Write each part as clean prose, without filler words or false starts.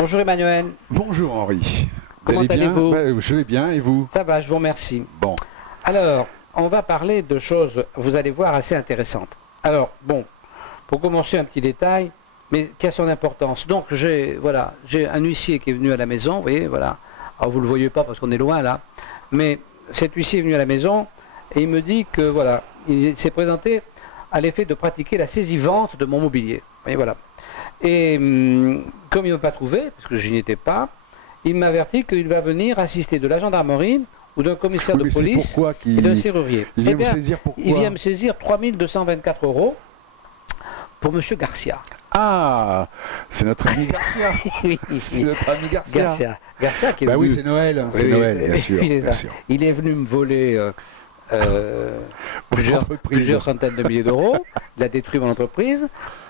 Bonjour Emmanuel. Bonjour Henri. Comment allez-vous? Je vais bien, et vous? Ça va, je vous remercie. Bon. Alors, on va parler de choses, vous allez voir, assez intéressantes. Alors, bon, pour commencer, un petit détail, mais qui a son importance. Donc, j'ai un huissier qui est venu à la maison, vous voyez, voilà. Alors, vous ne le voyez pas parce qu'on est loin, là. Mais cet huissier est venu à la maison et il me dit que, voilà, il s'est présenté à l'effet de pratiquer la saisie-vente de mon mobilier. Vous voyez, voilà. Et comme il ne m'a pas trouvé, parce que je n'y étais pas, il m'a averti qu'il va venir assister de la gendarmerie ou d'un commissaire de police et d'un serrurier. Il vient me saisir pourquoi? Il vient me saisir 3 224 € pour M. Garcia. Ah, c'est notre ami Garcia. Oui, c'est notre ami Garcia. Garcia qui est bah venu... oui, c'est Noël. Oui, c'est Noël, oui, bien sûr. Il est venu me voler plusieurs centaines de milliers d'euros. Il a détruit mon entreprise.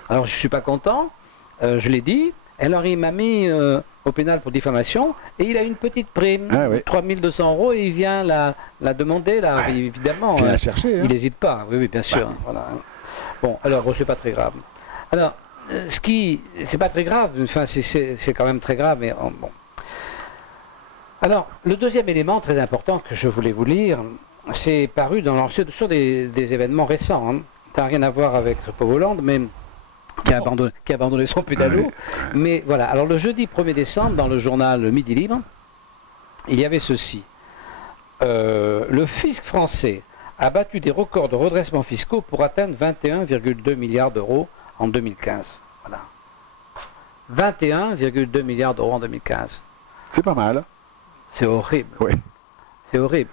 Alors je ne suis pas content. Je l'ai dit. Alors il m'a mis au pénal pour diffamation et il a une petite prime, 3 200 € et il vient la demander, là, évidemment. Il vient la chercher. Hein. Il n'hésite pas, oui, bien sûr. Voilà. Bon, alors c'est pas très grave. Alors, c'est pas très grave, enfin c'est quand même très grave, mais bon. Alors, le deuxième élément très important que je voulais vous lire, c'est paru sur des événements récents. Hein. Ça n'a rien à voir avec ce pauvre Hollande, mais qui a abandonné son pédalo. Mais voilà, alors le jeudi 1er décembre, dans le journal Midi Libre, il y avait ceci. Le fisc français a battu des records de redressement fiscaux pour atteindre 21,2 milliards d'euros en 2015. Voilà. 21,2 milliards d'euros en 2015. C'est pas mal. C'est horrible. Oui. C'est horrible.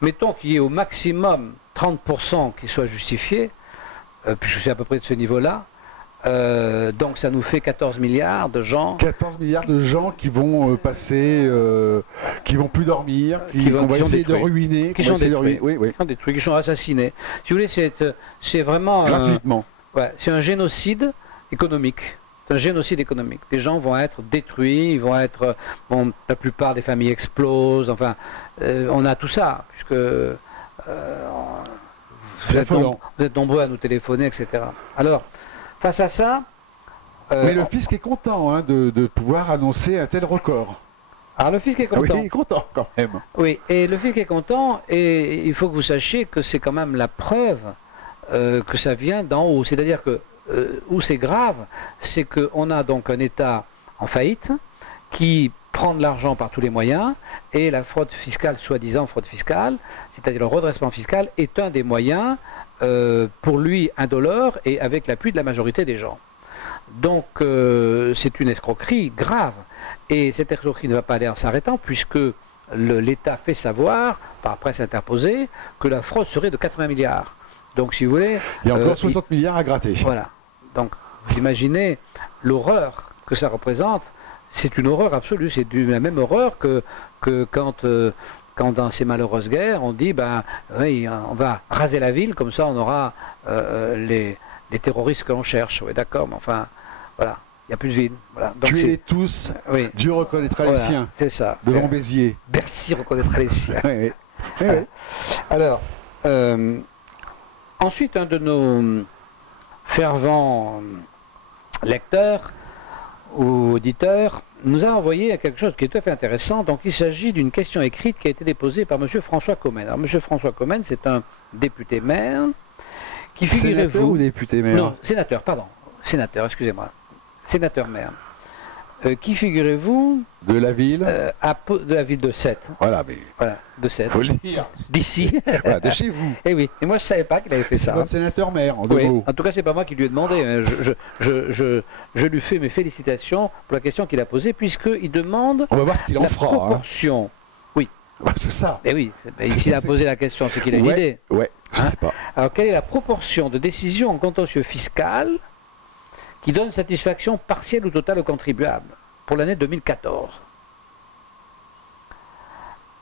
Mettons qu'il y ait au maximum 30% qui soit justifié, puisque c'est à peu près de ce niveau-là. Donc ça nous fait 14 milliards de gens. 14 milliards de gens qui vont passer, qui vont plus dormir, qui vont essayer de ruiner, qui sont détruits, qui sont assassinés. Si vous voulez, c'est vraiment gratuitement. C'est un génocide économique. C'est un génocide économique. Les gens vont être détruits, ils vont être, la plupart des familles explosent. Enfin, on a tout ça, puisque vous êtes nombreux à nous téléphoner, etc. Alors, face à ça... mais le fisc est content de pouvoir annoncer un tel record. Alors le fisc est content. Oui, il est content quand même. Oui, et le fisc est content, et il faut que vous sachiez que c'est quand même la preuve que ça vient d'en haut. C'est-à-dire que, où c'est grave, c'est qu'on a donc un État en faillite qui prend de l'argent par tous les moyens, et la fraude fiscale, soi-disant fraude fiscale, c'est-à-dire le redressement fiscal, est un des moyens, pour lui indolore et avec l'appui de la majorité des gens. Donc c'est une escroquerie grave, et cette escroquerie ne va pas aller en s'arrêtant, puisque l'État fait savoir, par presse interposée, que la fraude serait de 80 milliards. Donc si vous voulez... Il y a encore 60 milliards à gratter. Voilà. Donc vous imaginez l'horreur que ça représente. C'est une horreur absolue, c'est la même horreur que quand dans ces malheureuses guerres, on dit, oui, on va raser la ville, comme ça on aura les terroristes que l'on cherche. Oui, d'accord, mais enfin, voilà, il n'y a plus de ville. Voilà. Tuez-les tous, Dieu reconnaîtra les siens. C'est ça. Devant Béziers. Bercy reconnaîtra les siens. Oui. Alors, ensuite, un de nos fervents lecteurs ou auditeurs nous a envoyé quelque chose qui est tout à fait intéressant. Donc il s'agit d'une question écrite qui a été déposée par M. François Commen. Alors M. François Commen, c'est un député maire qui, figurez-vous... Sénateur ou député maire? Non, sénateur, pardon. Sénateur, excusez-moi. Sénateur maire. Qui, figurez-vous... De la ville de la ville de Sète. Voilà, mais... Voilà, de Sète. Faut le dire. D'ici. Voilà, de chez vous. Et oui, et moi je ne savais pas qu'il avait fait ça. C'est votre sénateur maire, en deux mots. En tout cas, c'est pas moi qui lui ai demandé. Je lui fais mes félicitations pour la question qu'il a posée, puisqu'il demande... On va voir ce qu'il en fera. Proportion. Oui. C'est ça. Et oui, s'il a posé la question, c'est qu'il a une idée. Ouais, je sais pas. Alors, quelle est la proportion de décisions en contentieux fiscal qui donne satisfaction partielle ou totale aux contribuables pour l'année 2014?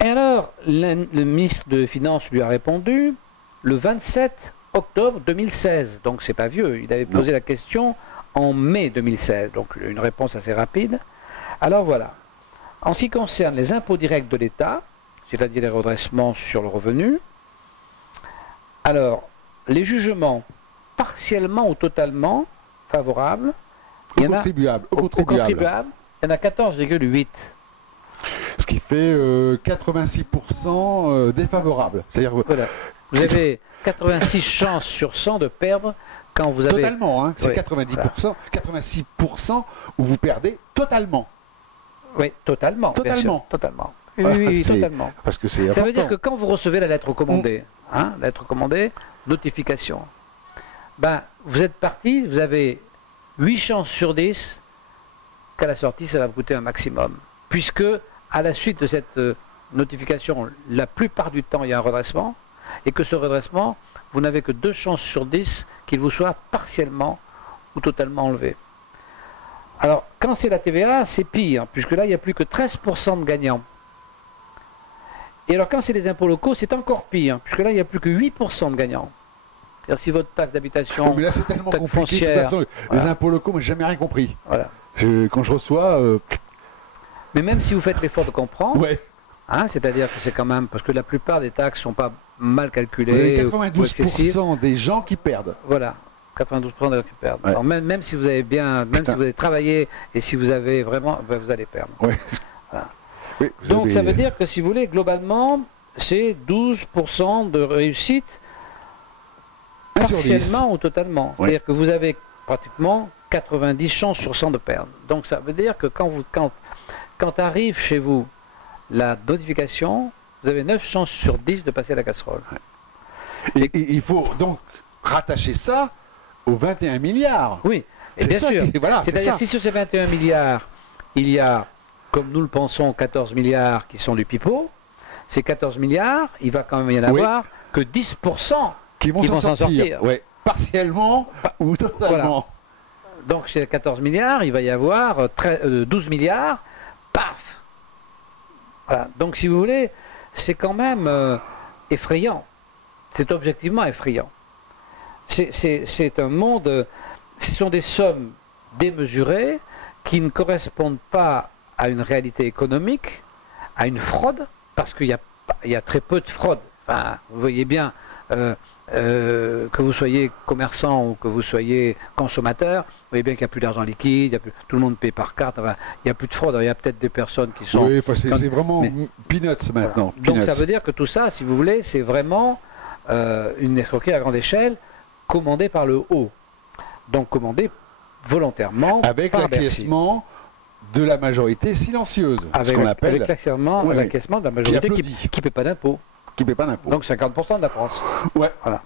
Et alors, le ministre des Finances lui a répondu le 27 octobre 2016. Donc, c'est pas vieux. Il avait posé la question en mai 2016. Donc, une réponse assez rapide. Alors, voilà. En ce qui concerne les impôts directs de l'État, c'est-à-dire les redressements sur le revenu, alors, les jugements partiellement ou totalement favorables, Aux contribuables. Il y en a 14,8. Ce qui fait 86% défavorables. C'est-à-dire voilà. Vous avez 86 chances sur 100 de perdre quand vous avez... Totalement, hein. C'est 90%, voilà. 86% où vous perdez totalement. Oui, totalement. Totalement. Totalement. Oui, totalement. Parce que c'est important. Ça veut dire que quand vous recevez la lettre recommandée, lettre recommandée, notification, ben, vous êtes parti, vous avez 8 chances sur 10 qu'à la sortie, ça va vous coûter un maximum. Puisque, à la suite de cette notification, la plupart du temps, il y a un redressement, et que ce redressement, vous n'avez que 2 chances sur 10 qu'il vous soit partiellement ou totalement enlevé. Alors, quand c'est la TVA, c'est pire, puisque là, il n'y a plus que 13% de gagnants. Et alors, quand c'est les impôts locaux, c'est encore pire, puisque là, il n'y a plus que 8% de gagnants. C'est-à-dire, si votre taxe d'habitation, mais là, c'est tellement compliqué, foncière, de toute façon, les impôts locaux, moi, j'ai jamais rien compris. Voilà. Quand je reçois... Mais même si vous faites l'effort de comprendre, ouais. C'est-à-dire que c'est quand même, parce que la plupart des taxes ne sont pas mal calculées. Vous avez 92% des gens qui perdent. Voilà, 92% des gens qui perdent. Ouais. Alors même si vous avez bien, même si vous avez travaillé et si vous avez vraiment, vous allez perdre. Ouais. Voilà. Oui, donc ça veut dire que si vous voulez, globalement, c'est 12% de réussite partiellement ou totalement. Ouais. C'est-à-dire que vous avez pratiquement 90 chances sur 100 de perdre. Donc ça veut dire que quand arrive chez vous la notification, vous avez 9 chances sur 10 de passer à la casserole. Et il faut donc rattacher ça aux 21 milliards. Oui, et bien sûr. Voilà, c'est-à-dire que si sur ces 21 milliards, il y a, comme nous le pensons, 14 milliards qui sont du pipeau, ces 14 milliards, il va quand même y en avoir que 10% qui vont s'en sortir. Ouais. Partiellement ou totalement. Voilà. Donc chez les 14 milliards, il va y avoir 12 milliards, paf. Voilà. Donc si vous voulez, c'est quand même effrayant. C'est objectivement effrayant. C'est un monde, ce sont des sommes démesurées qui ne correspondent pas à une réalité économique, à une fraude, parce qu'il y a très peu de fraude. Enfin, vous voyez bien, que vous soyez commerçant ou que vous soyez consommateur, vous voyez bien qu'il n'y a plus d'argent liquide, tout le monde paye par carte, enfin, il n'y a plus de fraude. Alors, il y a peut-être des personnes qui sont... Oui, c'est vraiment peanuts maintenant. Voilà. Donc ça veut dire que tout ça, si vous voulez, c'est vraiment une escroquerie à grande échelle, commandée par le haut. Donc commandée volontairement avec l'acquiescement de la majorité silencieuse. Avec l'acquiescement de la majorité qui ne paie pas d'impôts. Qui paie pas d'impôts. Donc 50% de la France. Ouais. Voilà.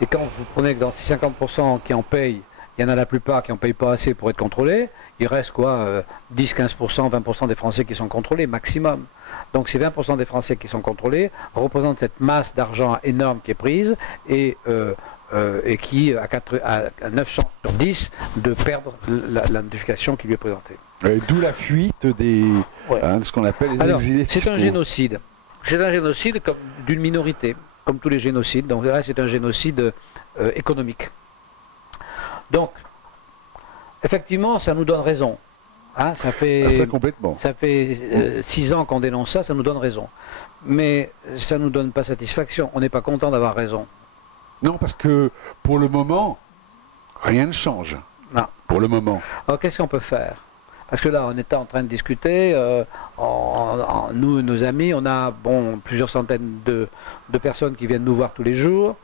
Et quand vous prenez que dans ces 50% qui en payent, il y en a la plupart qui n'en payent pas assez pour être contrôlés, il reste quoi 10, 15%, 20% des Français qui sont contrôlés, maximum. Donc ces 20% des Français qui sont contrôlés représentent cette masse d'argent énorme qui est prise et qui a 9 chances sur 10 de perdre la notification qui lui est présentée. D'où la fuite des ce qu'on appelle les exilés fiscaux. C'est un génocide. C'est un génocide comme d'une minorité, comme tous les génocides. Donc là, c'est un génocide économique. Donc, effectivement, ça nous donne raison. Hein, ça fait 6 ans qu'on dénonce ça, ça nous donne raison. Mais ça ne nous donne pas satisfaction. On n'est pas content d'avoir raison. Non, parce que pour le moment, rien ne change. Non. Pour le moment. Alors, qu'est-ce qu'on peut faire? Parce que là, on était en train de discuter, nous, nos amis, on a plusieurs centaines de personnes qui viennent nous voir tous les jours.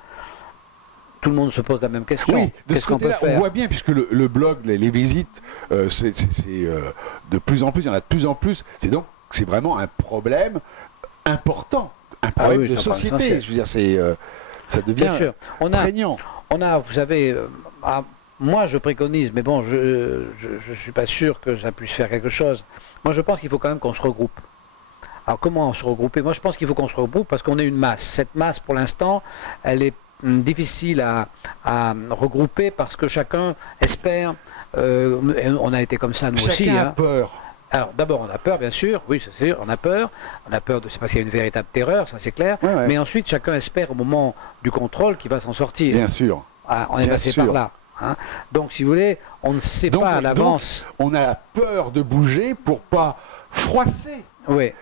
Tout le monde se pose la même question. Oui, de ce côté-là, on voit bien, puisque le blog, les visites, c'est de plus en plus, il y en a de plus en plus. C'est vraiment un problème important, un problème de société. Je veux dire, ça devient prégnant. Vous savez, moi je préconise, mais bon, je ne suis pas sûr que ça puisse faire quelque chose. Moi je pense qu'il faut quand même qu'on se regroupe. Alors comment se regrouper? Moi je pense qu'il faut qu'on se regroupe parce qu'on est une masse. Cette masse pour l'instant, elle est difficile à regrouper parce que chacun espère, on a été comme ça nous aussi. Chacun a peur. Alors d'abord on a peur bien sûr, oui c'est sûr, on a peur c'est parce qu'il y a une véritable terreur, ça c'est clair, mais ensuite chacun espère au moment du contrôle qu'il va s'en sortir. Bien sûr. On est passé par là. Hein. Donc si vous voulez, on ne sait pas à l'avance. On a la peur de bouger pour pas froisser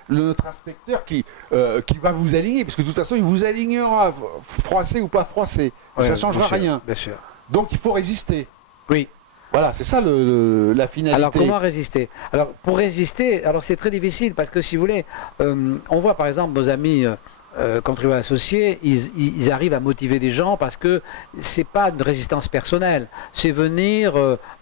notre inspecteur qui va vous aligner, parce que de toute façon il vous alignera, froissé ou pas froissé, ça ne changera rien. Bien sûr. Donc il faut résister. Oui. Voilà, c'est ça la finalité. Alors comment résister? Alors pour résister, alors c'est très difficile parce que si vous voulez, on voit par exemple nos amis contribuables associés, ils arrivent à motiver des gens parce que c'est pas une résistance personnelle, c'est venir,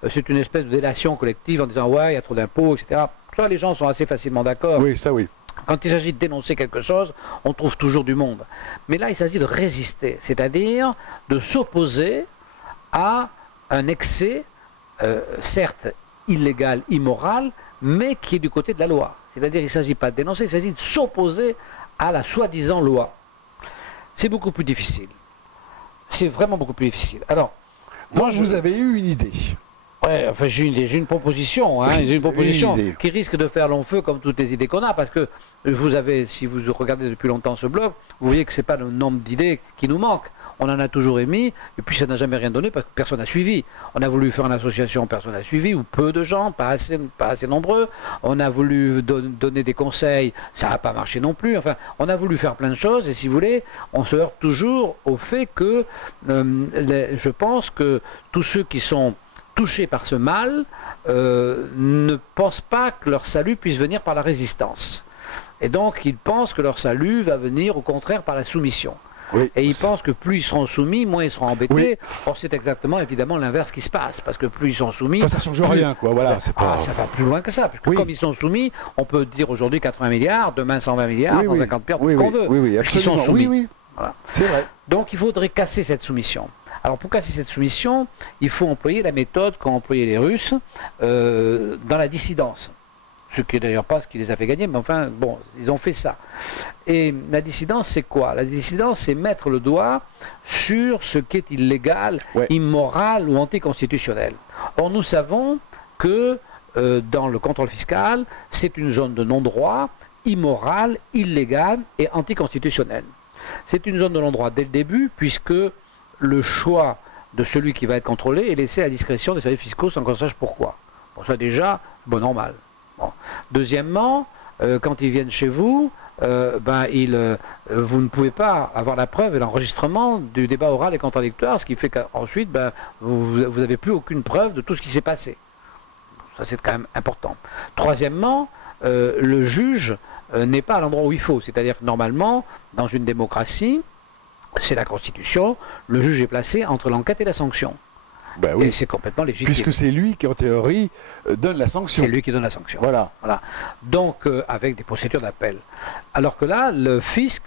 c'est une espèce de délation collective en disant ouais il y a trop d'impôts, etc. Ça les gens sont assez facilement d'accord. Oui, ça oui. Quand il s'agit de dénoncer quelque chose, on trouve toujours du monde. Mais là il s'agit de résister, c'est-à-dire de s'opposer à un excès certes illégal, immoral, mais qui est du côté de la loi. C'est-à-dire qu'il ne s'agit pas de dénoncer, il s'agit de s'opposer à la soi-disant loi. C'est beaucoup plus difficile. C'est vraiment beaucoup plus difficile. Alors, moi, vous avez eu une idée. Ouais, enfin, j'ai une proposition, hein, j'ai une proposition qui risque de faire long feu comme toutes les idées qu'on a, parce que vous avez, si vous regardez depuis longtemps ce blog, vous voyez que ce n'est pas le nombre d'idées qui nous manque. On en a toujours émis, et puis ça n'a jamais rien donné parce que personne n'a suivi. On a voulu faire une association, personne n'a suivi, ou peu de gens, pas assez nombreux. On a voulu donner des conseils, ça n'a pas marché non plus. Enfin, on a voulu faire plein de choses, et si vous voulez, on se heurte toujours au fait que je pense que tous ceux qui sont touchés par ce mal ne pensent pas que leur salut puisse venir par la résistance. Et donc, ils pensent que leur salut va venir, au contraire, par la soumission. Oui. Et ils pensent que plus ils seront soumis, moins ils seront embêtés. Oui. Or, c'est exactement, évidemment, l'inverse qui se passe. Parce que plus ils sont soumis... Ça ne change rien, quoi. Voilà, ça va plus loin que ça. Parce que comme ils sont soumis, on peut dire aujourd'hui 80 milliards, demain 120 milliards, 150 milliards, tout ce qu'on veut. Oui, ils sont soumis. Oui. Voilà. C'est vrai. Donc, il faudrait casser cette soumission. Alors, pour casser cette soumission, il faut employer la méthode qu'ont employé les Russes dans la dissidence. Ce qui n'est d'ailleurs pas ce qui les a fait gagner, mais enfin, bon, ils ont fait ça. Et la dissidence, c'est quoi? La dissidence, c'est mettre le doigt sur ce qui est illégal, immoral ou anticonstitutionnel. Or, nous savons que dans le contrôle fiscal, c'est une zone de non-droit, immorale, illégale et anticonstitutionnelle. C'est une zone de non-droit dès le début, puisque le choix de celui qui va être contrôlé est laissé à la discrétion des services fiscaux sans qu'on sache pourquoi. Bon, ça déjà, bon, normal. Bon. Deuxièmement, quand ils viennent chez vous, vous ne pouvez pas avoir la preuve et l'enregistrement du débat oral et contradictoire, ce qui fait qu'ensuite, vous n'avez plus aucune preuve de tout ce qui s'est passé. Ça, c'est quand même important. Troisièmement, le juge n'est pas à l'endroit où il faut. C'est-à-dire que normalement, dans une démocratie, c'est la Constitution, le juge est placé entre l'enquête et la sanction. Ben oui. Et c'est complètement légitime. Puisque c'est lui qui, en théorie, donne la sanction. C'est lui qui donne la sanction. Voilà. Donc, avec des procédures d'appel. Alors que là, le fisc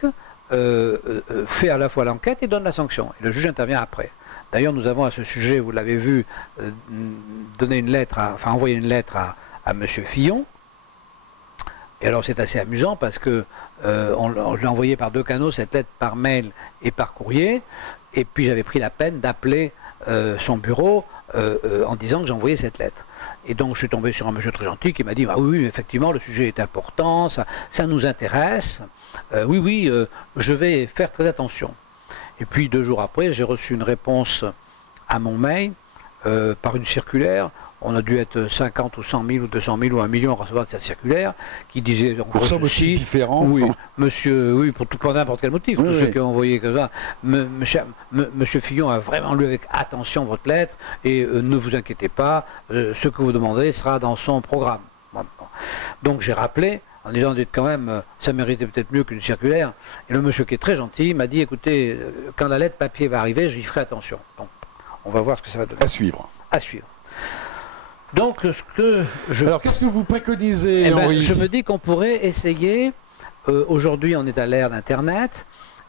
fait à la fois l'enquête et donne la sanction. Et le juge intervient après. D'ailleurs, nous avons à ce sujet, vous l'avez vu, envoyé une lettre à M. Fillon. Et alors, c'est assez amusant parce que on lui a envoyé par 2 canaux cette lettre par mail et par courrier. Et puis, j'avais pris la peine d'appeler son bureau en disant que j'envoyais cette lettre. Et donc je suis tombé sur un monsieur très gentil qui m'a dit oui, effectivement, le sujet est important, ça nous intéresse. Je vais faire très attention. Et puis 2 jours après, j'ai reçu une réponse à mon mail par une circulaire. On a dû être 50 ou 100 000 ou 200 000 ou 1 million à recevoir de cette circulaire qui disait pour ça aussi différent. Oui, monsieur, oui, pour n'importe quel motif. Tous ceux qui ont envoyé que ça. Monsieur Fillon a vraiment lu avec attention votre lettre et ne vous inquiétez pas, ce que vous demandez sera dans son programme. Bon. Donc j'ai rappelé en disant dites quand même, ça méritait peut-être mieux qu'une circulaire. Et le monsieur qui est très gentil m'a dit écoutez, quand la lettre papier va arriver, j'y ferai attention. Donc on va voir ce que ça va donner. À suivre. À suivre. Donc, alors, qu'est-ce que vous préconisez, Henri ? Je me dis qu'on pourrait essayer, aujourd'hui on est à l'ère d'Internet,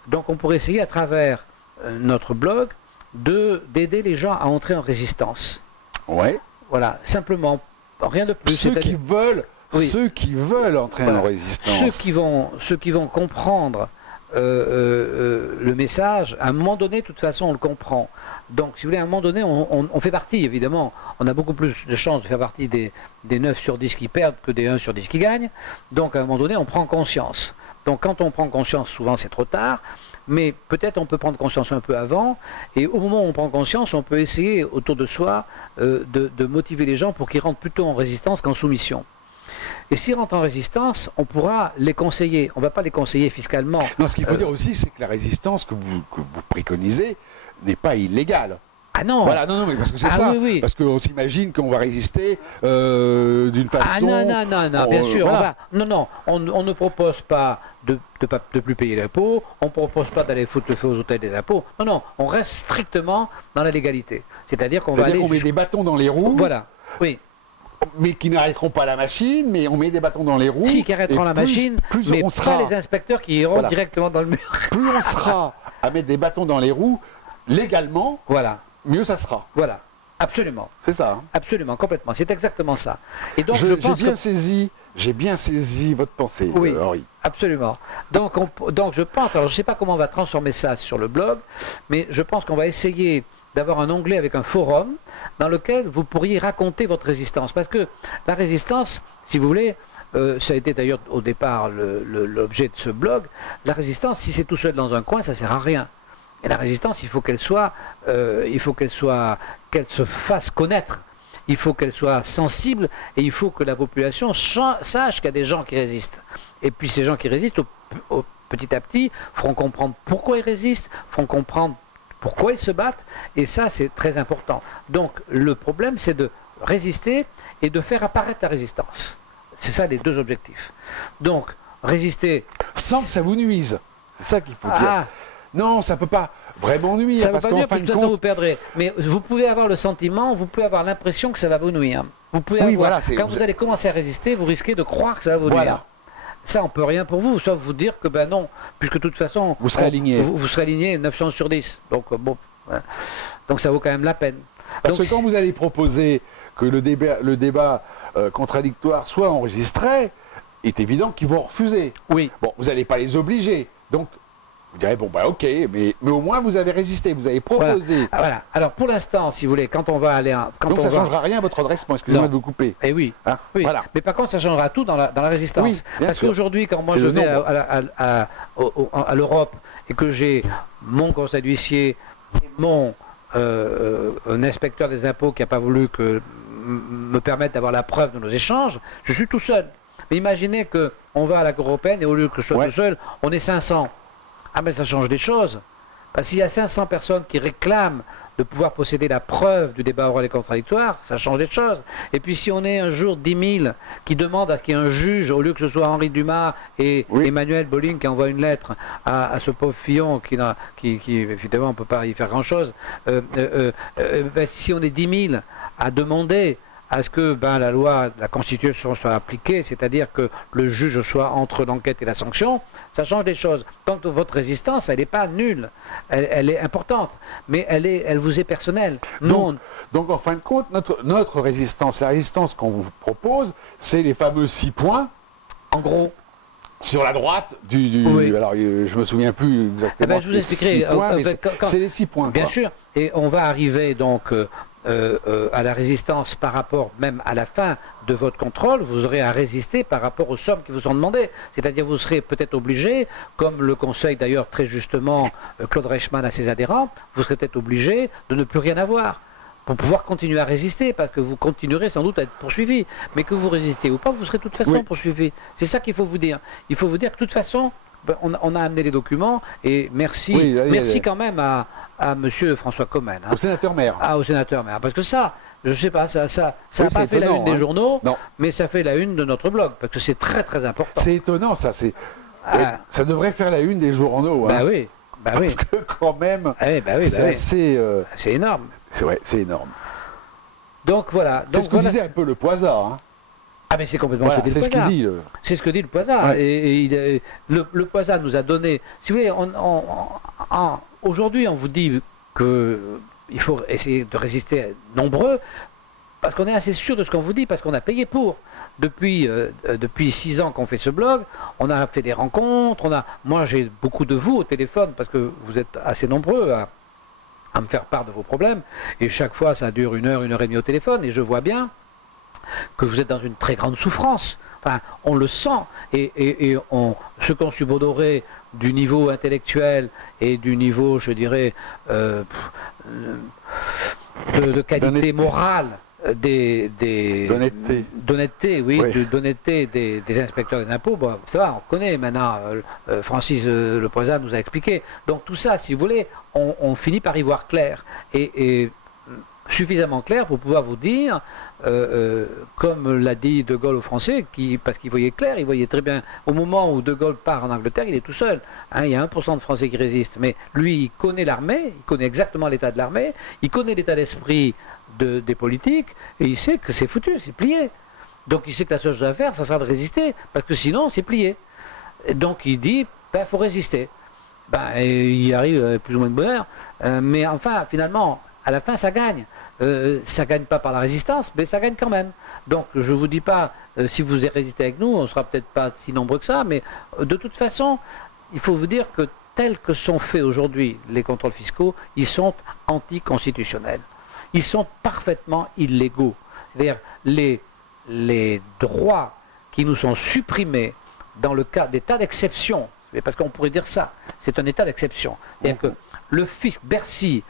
donc on pourrait essayer à travers notre blog d'aider les gens à entrer en résistance. Ouais. Voilà, simplement, rien de plus. Ceux qui veulent entrer en résistance. Ceux qui vont comprendre le message, à un moment donné, de toute façon, on le comprend. Donc, si vous voulez, à un moment donné, on fait partie, évidemment. On a beaucoup plus de chances de faire partie des 9 sur 10 qui perdent que des 1 sur 10 qui gagnent. Donc, à un moment donné, on prend conscience. Donc, quand on prend conscience, souvent, c'est trop tard. Mais peut-être on peut prendre conscience un peu avant. Et au moment où on prend conscience, on peut essayer, autour de soi, de motiver les gens pour qu'ils rentrent plutôt en résistance qu'en soumission. Et s'ils rentrent en résistance, on pourra les conseiller. On ne va pas les conseiller fiscalement. Non, ce qu'il faut dire aussi, c'est que la résistance que vous préconisez n'est pas illégale. Ah non. Voilà, non, mais parce que c'est ça. Oui. Parce qu'on s'imagine qu'on va résister d'une façon. Ah non, bien sûr. Voilà. On ne propose pas de plus payer l'impôt, on ne propose pas d'aller foutre le feu aux hôtels des impôts. Non, on reste strictement dans la légalité. C'est-à-dire qu'on va aller. On met des bâtons dans les roues. Voilà, oui. Mais qui n'arrêteront pas la machine, mais on met des bâtons dans les roues. Si, qui arrêteront la machine, plus mais on sera, pas les inspecteurs qui iront directement dans le mur. Plus on sera à mettre des bâtons dans les roues, légalement, mieux ça sera. Voilà, absolument. C'est ça. Hein. Absolument, complètement. C'est exactement ça. Et donc, j'ai bien saisi votre pensée, Henri. Absolument. Donc je pense, alors je ne sais pas comment on va transformer ça sur le blog, mais je pense qu'on va essayer d'avoir un onglet avec un forum dans lequel vous pourriez raconter votre résistance. Parce que la résistance, si vous voulez, ça a été d'ailleurs au départ l'objet de ce blog, la résistance, si c'est tout seul dans un coin, ça ne sert à rien. Et la résistance, il faut qu'elle se fasse connaître. Il faut qu'elle soit sensible et il faut que la population sache qu'il y a des gens qui résistent. Et puis ces gens qui résistent, petit à petit, feront comprendre pourquoi ils résistent, feront comprendre pourquoi ils se battent, et ça c'est très important. Donc le problème c'est de résister et de faire apparaître la résistance. C'est ça les deux objectifs. Donc résister... Sans que ça vous nuise. C'est ça qu'il faut dire. Non, ça ne peut pas vraiment nuire. Ça ne veut pas dire que de toute façon vous perdrez. Mais vous pouvez avoir le sentiment, vous pouvez avoir l'impression que ça va vous nuire. Vous pouvez avoir, quand vous allez commencer à résister, vous risquez de croire que ça va vous nuire. Ça, on ne peut rien pour vous, sauf vous dire que ben non, puisque de toute façon, vous serez aligné. Vous serez aligné 9 chances sur 10. Donc, bon, donc ça vaut quand même la peine. Parce que quand vous allez proposer que le débat contradictoire soit enregistré, il est évident qu'ils vont refuser. Oui. Bon, vous n'allez pas les obliger. Donc, vous direz, bon, bah ok, mais au moins vous avez résisté, vous avez proposé. Voilà. Alors, pour l'instant, si vous voulez, quand on va aller... Donc ça ne changera rien à votre redressement, excusez-moi de vous couper. Eh oui. Hein, oui. Voilà. Mais par contre, ça changera tout dans la résistance. Oui, parce qu'aujourd'hui, quand moi je vais à l'Europe et que j'ai mon conseil d'huissier et un inspecteur des impôts qui n'a pas voulu me permettre d'avoir la preuve de nos échanges, je suis tout seul. Mais imaginez qu'on va à la Cour européenne et au lieu que je sois tout seul, on est 500. Ah mais ça change des choses. Parce qu'il y a 500 personnes qui réclament de pouvoir posséder la preuve du débat oral et contradictoire, ça change des choses. Et puis si on est un jour 10 000 qui demandent à ce qu'il y ait un juge, au lieu que ce soit Henri Dumas et Emmanuel Bolling qui envoie une lettre à ce pauvre Fillon qui évidemment on ne peut pas y faire grand-chose, si on est 10 000 à demander à ce que la loi, la Constitution soit appliquée, c'est-à-dire que le juge soit entre l'enquête et la sanction, ça change des choses. Donc votre résistance, elle n'est pas nulle, elle est importante, mais elle vous est personnelle. Donc en fin de compte, notre résistance, la résistance qu'on vous propose, c'est les fameux 6 points, en gros. Sur la droite du alors je me souviens plus exactement. Je vous expliquerai. C'est les 6 points. Bien sûr. Et on va arriver donc à la résistance par rapport même à la fin de votre contrôle, vous aurez à résister par rapport aux sommes qui vous sont demandées. C'est-à-dire vous serez peut-être obligé, comme le conseille d'ailleurs très justement Claude Reichmann à ses adhérents, vous serez peut-être obligé de ne plus rien avoir pour pouvoir continuer à résister, parce que vous continuerez sans doute à être poursuivi. Mais que vous résistez ou pas, vous serez de toute façon poursuivi. C'est ça qu'il faut vous dire. Il faut vous dire que de toute façon, on a amené les documents, et merci, merci quand même à monsieur François Commen. Au sénateur maire. Au sénateur maire. Parce que ça, je ne sais pas, ça n'a pas fait la une des journaux, mais ça fait la une de notre blog, parce que c'est très très important. C'est étonnant, ça. Ça devrait faire la une des journaux. Bah oui. Parce que quand même, c'est énorme. C'est énorme. Donc voilà. C'est ce que disait un peu le Poisat. Hein. Ah mais c'est complètement ce que dit le Poisat. C'est ce que dit le Poisat. Et le Poisat nous a donné, si vous voulez, aujourd'hui on vous dit qu'il faut essayer de résister nombreux, parce qu'on est assez sûr de ce qu'on vous dit, parce qu'on a payé pour. Depuis 6 ans qu'on fait ce blog, on a fait des rencontres, moi j'ai beaucoup de vous au téléphone, parce que vous êtes assez nombreux à me faire part de vos problèmes, et chaque fois ça dure 1 heure, 1 heure et demie au téléphone, et je vois bien que vous êtes dans une très grande souffrance. Enfin, on le sent, et ceux qu'on subodoré du niveau intellectuel et du niveau, je dirais, de qualité morale, d'honnêteté, d'honnêteté des inspecteurs des impôts, ça va, on connaît maintenant, Francis Le Poisat nous a expliqué. Donc tout ça, si vous voulez, on finit par y voir clair. Et suffisamment clair pour pouvoir vous dire, comme l'a dit De Gaulle aux Français, parce qu'il voyait clair, il voyait très bien, au moment où De Gaulle part en Angleterre, il est tout seul. Hein, il y a 1% de Français qui résistent, mais lui, il connaît l'armée, il connaît exactement l'état de l'armée, il connaît l'état d'esprit des politiques, et il sait que c'est foutu, c'est plié. Donc il sait que la seule chose à faire, ça sera de résister, parce que sinon, c'est plié. Et donc il dit, il faut résister. Il y arrive plus ou moins de bonheur, mais enfin, finalement, à la fin, ça gagne. Ça ne gagne pas par la résistance, mais ça gagne quand même. Donc, je ne vous dis pas, si vous résistez avec nous, on ne sera peut-être pas si nombreux que ça, mais de toute façon, il faut vous dire que tels que sont faits aujourd'hui les contrôles fiscaux, ils sont anticonstitutionnels. Ils sont parfaitement illégaux. C'est-à-dire, les droits qui nous sont supprimés dans le cas d'état d'exception, parce qu'on pourrait dire ça, c'est un état d'exception. C'est-à-dire que le fisc, Bercy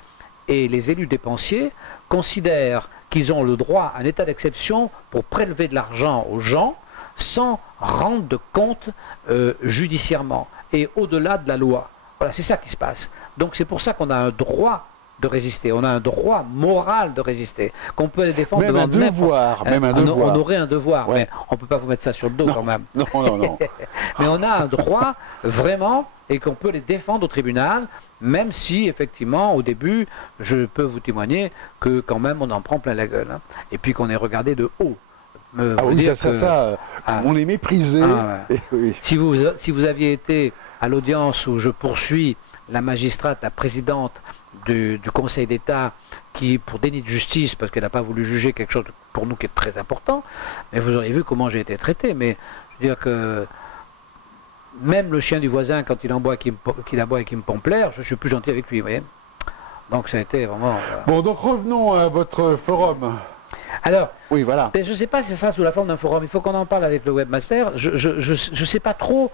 et les élus dépensiers considèrent qu'ils ont le droit à un état d'exception pour prélever de l'argent aux gens sans rendre de compte judiciairement et au-delà de la loi. Voilà, c'est ça qui se passe. Donc c'est pour ça qu'on a un droit de résister, on a un droit moral de résister, qu'on peut les défendre même devant un devoir, même un devoir. On aurait un devoir, ouais. Mais on ne peut pas vous mettre ça sur le dos quand même. Non. Mais on a un droit, vraiment, et qu'on peut les défendre au tribunal, même si, effectivement, au début, je peux vous témoigner que quand même, on en prend plein la gueule. Hein. Et puis qu'on est regardé de haut. On est méprisé. Ouais. Oui. Si vous aviez été à l'audience où je poursuis la magistrate, la présidente du Conseil d'État, qui, pour déni de justice, parce qu'elle n'a pas voulu juger quelque chose pour nous qui est très important, mais vous auriez vu comment j'ai été traité. Mais je veux dire que même le chien du voisin, quand il aboie et qu'il me pompe l'air, je suis plus gentil avec lui, vous voyez. Donc ça a été vraiment... Bon, donc revenons à votre forum. Alors, oui, voilà. Je ne sais pas si ça sera sous la forme d'un forum, il faut qu'on en parle avec le webmaster. Je ne sais pas trop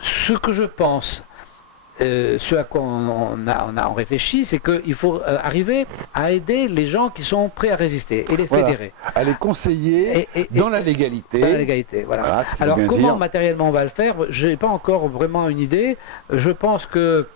ce que je pense. Ce à quoi on réfléchit, c'est qu'il faut arriver à aider les gens qui sont prêts à résister et les fédérer. À les conseiller dans la légalité. Dans la légalité, voilà. Alors comment matériellement on va le faire, je n'ai pas encore vraiment une idée. Je pense que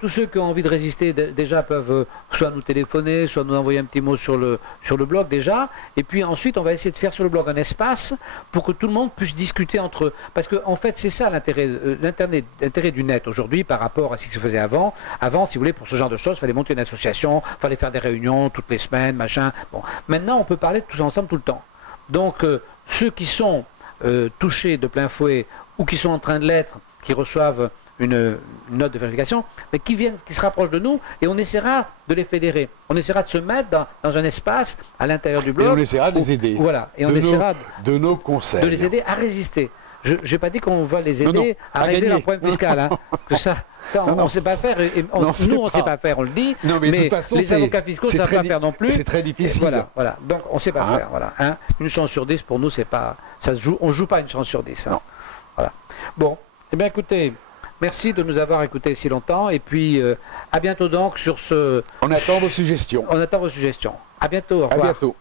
tous ceux qui ont envie de résister déjà peuvent soit nous téléphoner, soit nous envoyer un petit mot sur le blog déjà, et puis ensuite on va essayer de faire sur le blog un espace pour que tout le monde puisse discuter entre eux, parce que en fait c'est ça l'intérêt du net aujourd'hui par rapport à ce qui se faisait avant. Avant, si vous voulez, pour ce genre de choses, il fallait monter une association, il fallait faire des réunions toutes les semaines, machin. Bon, maintenant on peut parler tous ensemble tout le temps. Donc ceux qui sont touchés de plein fouet ou qui sont en train de l'être, qui reçoivent une note de vérification, mais qui se rapprochent de nous, et on essaiera de les fédérer. On essaiera de se mettre dans un espace à l'intérieur du blog. Et on essaiera de les aider. Voilà. Et on essaiera de nos conseils. De les aider à résister. Je n'ai pas dit qu'on va les aider à régler leur problème fiscal. Hein. Que ça, on ne sait pas faire. Nous, on ne sait pas faire, on le dit. Non, mais de toute façon, les avocats fiscaux ne savent pas faire non plus. C'est très difficile. Voilà. Donc, on ne sait pas faire. Voilà, hein. Une chance sur 10, pour nous, c'est pas. Ça se joue. On ne joue pas une chance sur 10. Hein. Non. Voilà. Bon. Eh bien, écoutez. Merci de nous avoir écoutés si longtemps, et puis à bientôt donc sur ce... On attend vos suggestions. On attend vos suggestions. À bientôt, au revoir. À bientôt.